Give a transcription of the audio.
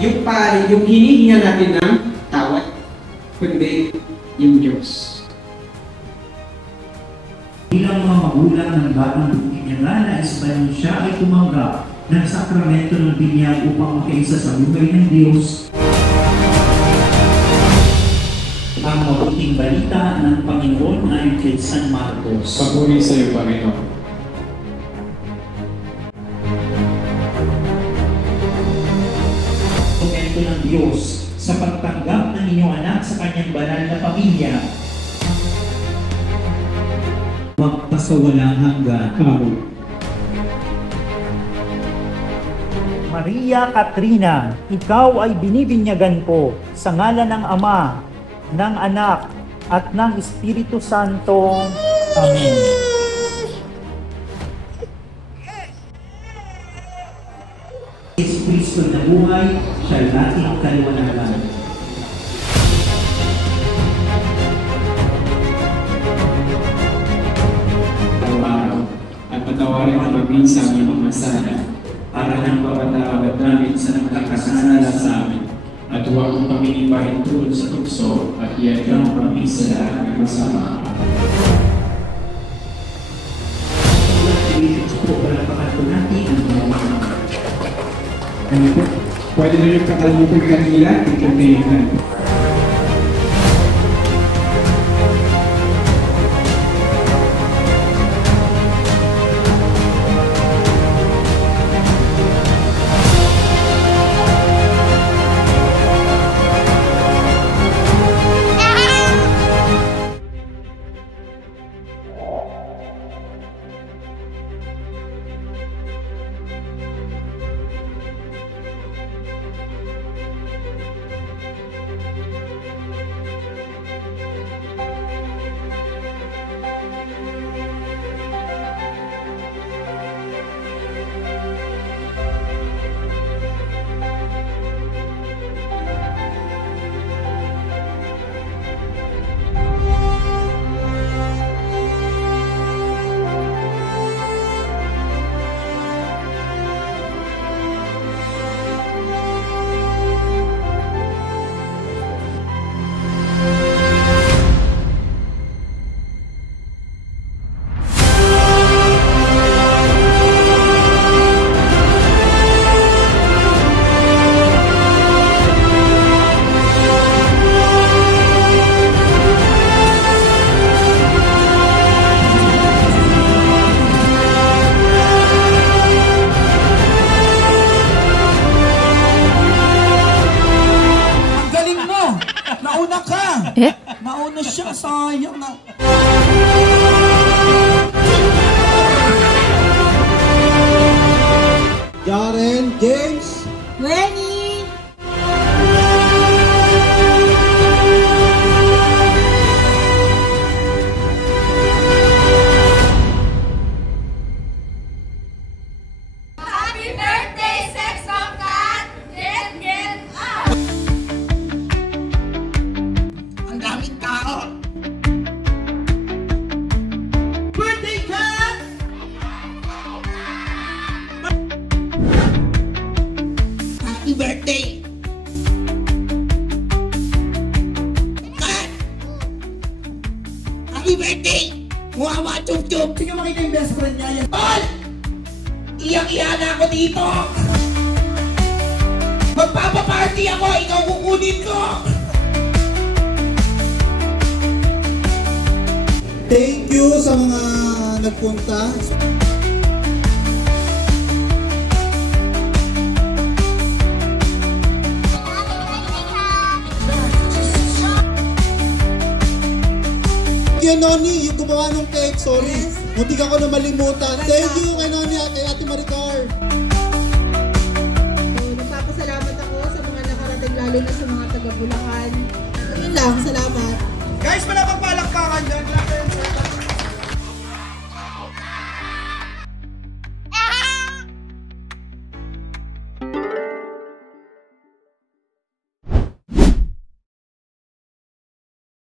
yung hinihinga natin ng tawad, kundi yung Diyos. Bilang mga magulang ng batang inyangala, isbahin siya ay tumanggap ng sakramento ng binyag upang makaisa sa buhay ng Diyos. Ang mabuting balita ng Panginoon ayon kay San Marcos. Papuri sa iyo, Panginoon. Komento ng Diyos sa pagtanggap ng inyong anak sa kanyang banal na pamilya. Magpasawalang hanggan. Amen. Maria Katrina, ikaw ay binibinyagan ko sa ngalan ng Ama, ng Anak, at ng Espiritu Santo. Amen. Yesu Kristo na buhay, siya nating kaliwanagan. Araw-araw at patawarin ang maging sa aming mga masada para ng papatawad namin sa nagkakasala sa amin. At huwag mong kami ipahintulot sa tukso at iyagang kami sa lahat ng masama. Ano po? Pwede na yung kakalimutan kanila, ikantayin na. Nauna siya, sayang na. Jaren, James, Wenny! Happy birthday, Sex Cat! Get up! ang daming tao. Birthday cat! Happy birthday! Cat! Happy birthday! Muhawa chup-chup! Sige makita yung best friend niya yan. Tol! Iyak-iya na ako dito! Magpapaparty ako! Ikaw kukunin ko! Thank you sa mga nagpunta. Thank you, Noni, yung gumawa ng cake. Sorry, muntik ako na malimutan. Thank you kay Noni at kay Ate Maricar. Nagpapasalamat ako sa mga nakarating, lalo na sa mga taga-Bulacan. Yun lang, salamat.